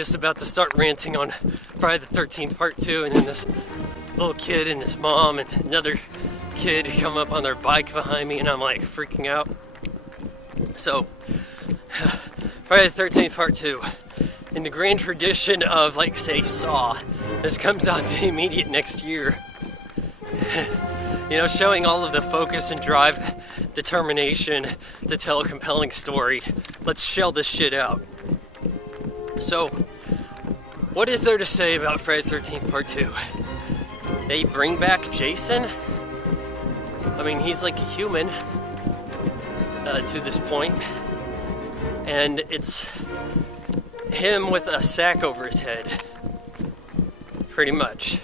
just about to start ranting on Friday the 13th Part 2, and then this little kid and his mom and another kid come up on their bike behind me, and I'm like freaking out. So, Friday the 13th Part 2. In the grand tradition of, like, say, Saw, this comes out the immediate next year. You know, showing all of the focus and drive, determination to tell a compelling story. Let's shell this shit out. So, what is there to say about Friday the 13th Part 2? They bring back Jason? I mean, he's like a human to this point. And it's him with a sack over his head. Pretty much.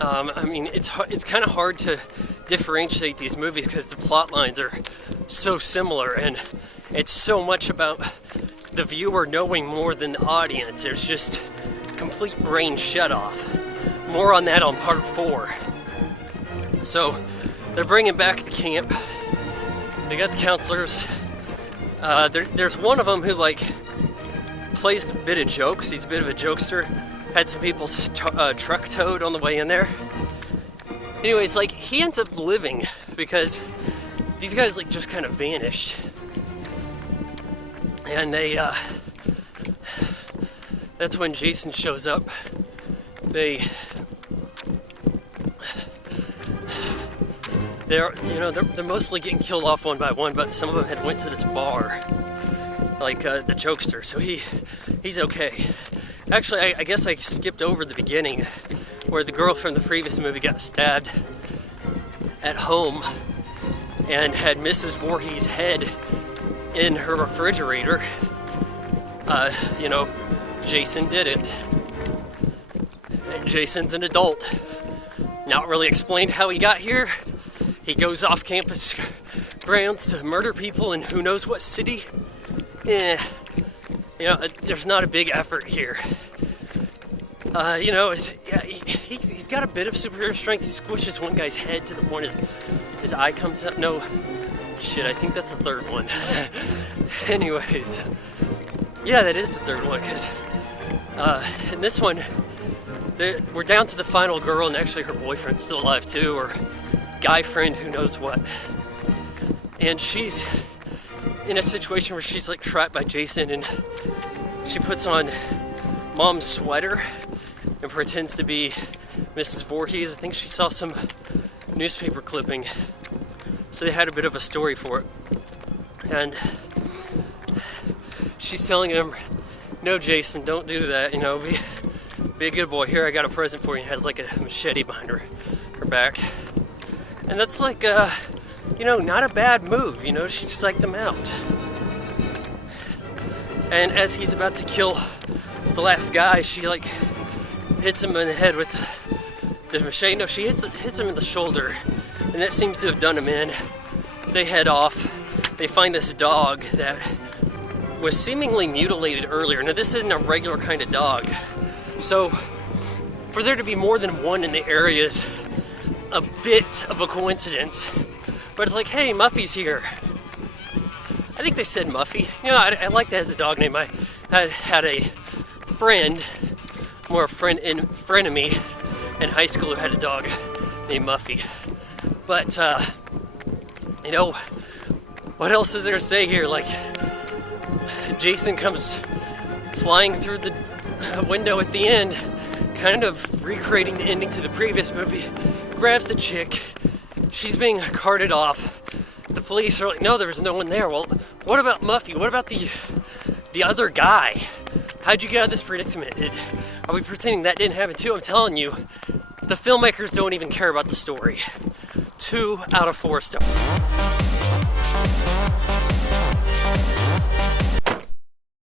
I mean, it's kind of hard to differentiate these movies because the plot lines are so similar, and it's so much about the viewer knowing more than the audience. There's just complete brain shut off. More on that on Part 4. So, they're bringing back the camp. They got the counselors. There's one of them who, like, plays a bit of jokes. He's a bit of a jokester. Had some people's truck towed on the way in there. Anyways, like, he ends up living because these guys, like, just kind of vanished. And that's when Jason shows up. They're mostly getting killed off one by one, but some of them had went to this bar, like the jokester, so he's okay. Actually, I guess I skipped over the beginning where the girl from the previous movie got stabbed at home and had Mrs. Voorhees' head in her refrigerator. Jason did it. And Jason's an adult. Not really explained how he got here. He goes off campus grounds to murder people in who knows what city. There's not a big effort here. He's got a bit of superior strength. He squishes one guy's head to the point his eye comes up. No, shit, I think that's the third one. Anyways, yeah, that is the third one, because in this one, we're down to the final girl, and actually her boyfriend's still alive too, or guy friend, who knows what. And she's in a situation where she's like trapped by Jason, and she puts on mom's sweater and pretends to be Mrs. Voorhees. I think she saw some newspaper clipping, so they had a bit of a story for it. And she's telling him, no, Jason, don't do that, be a good boy. Here, I got a present for you. And has like a machete behind her back. And that's like, not a bad move, she psyched him out. And as he's about to kill the last guy, she, like, hits him in the head with the machete. No, she hits him in the shoulder, and that seems to have done him in. They head off. They find this dog that was seemingly mutilated earlier. Now, this isn't a regular kind of dog. So, for there to be more than one in the area is a bit of a coincidence. But it's like, hey, Muffy's here. I think they said Muffy. I like that as a dog name. I had a friend, more a frenemy in high school who had a dog named Muffy. But, what else is there to say here? Like, Jason comes flying through the window at the end, kind of recreating the ending to the previous movie, grabs the chick, she's being carted off. The police are like, no, there was no one there. Well, what about Muffy? What about the other guy? How'd you get out of this predicament? Are we pretending that didn't happen too? I'm telling you, the filmmakers don't even care about the story. 2 out of 4 stars.